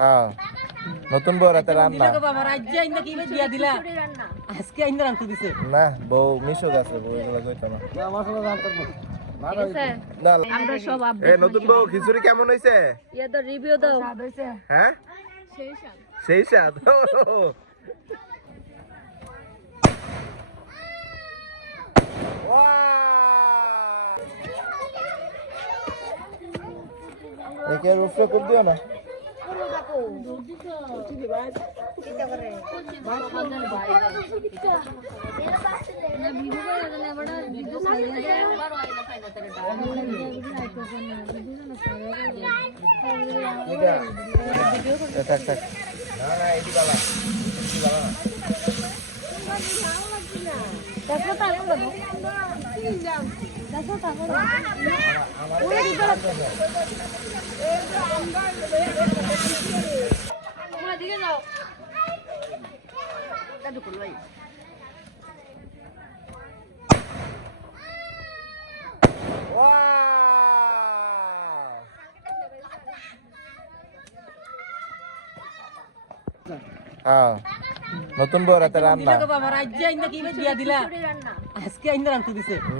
হ্যাঁ নতুন বউ রাতে রান্না না বউ মিশো গেছে বউ এগুলো কইতো না আমরা সব নতুন বউ খিচুড়ি কেমন হয়েছে রিভিউ দাও। হ্যাঁ সেই স্বাদ একে রুফে করে দিও না হ্যাঁ নতুন বউ রাতে রান্না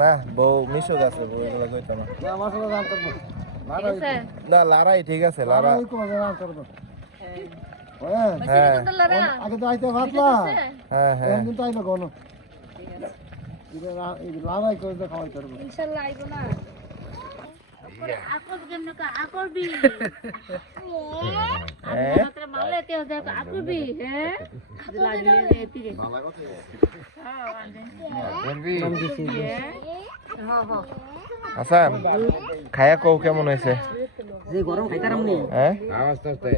না বউ মিশো গেছে বউ এগুলো কইতো না না লারাই ঠিক আছে লারা হ্যাঁ আগে তো আইতে ভাতলা হ্যাঁ হ্যাঁ এখন কিন্তু আইলো গনো লাগাই করে খাওয়াই করবো ইনশাআল্লাহ আইবো না আকর কেমনে কা আকরবি মাত্র মালেতে ওদে আকরবি হ্যাঁ লাগলে এতি রে হ্যাঁ করবি নাম দিছি হ্যাঁ হ্যাঁ আচ্ছা খায়া কও কেমন হয়েছে যে গরম খাইতারাম নি হ্যাঁ আস্তে আস্তে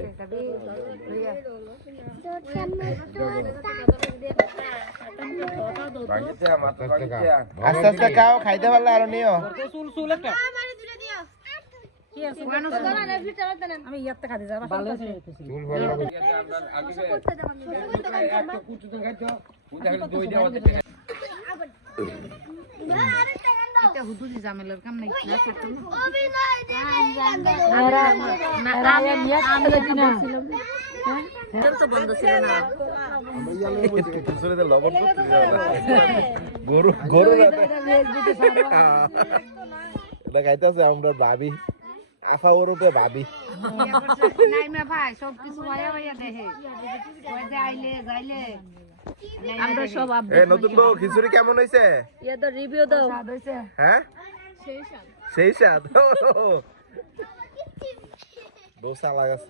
আস্তে আস্তে খাও খাইতে পারলে আরো নিও আমি ইয়াতে খাদি যাব চুল ভালো এটা হুদুরি জামেলার কাম নাই না থাকতো তো বন্ধ ছিল না লবণ গরু গরু এটা খাইতেছে আমরা ভাবি আফা ওরতে ভাবি নাই মে ভাই সব কিছু ভাইয়া ভাইয়া দেখে ওই যে আইলে যাইলে আমরা সব নতুন বউ খিচুড়ি কেমন হয়েছে রিভিউ দাও। হ্যাঁ সেই স্বাদ বউ সালা গেছে